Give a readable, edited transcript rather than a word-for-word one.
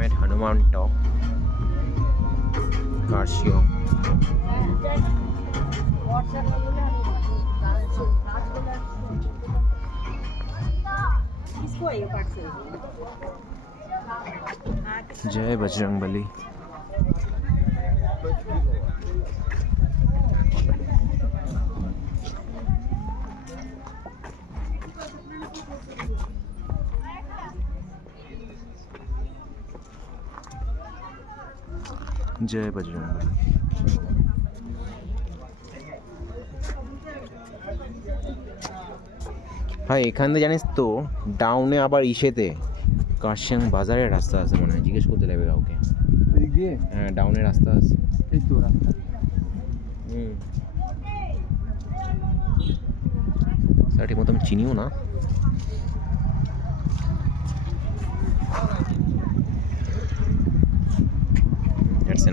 am at Hanuman Top, Karshiong. जय बजरंगबली। जय बजरंगबली। হ্যাঁ, এখান থেকে জানিস তো ডাউনে আবার ইসেতে কার্শিয়াং বাজারের রাস্তা আছে মনে হয়, জিজ্ঞেস করতে লাগবে কাউকে। এদিক দিয়ে? হ্যাঁ, ডাউনের রাস্তা আছে। এই তো রাস্তা। স্যার ঠিক মতো আমি চিনিও না।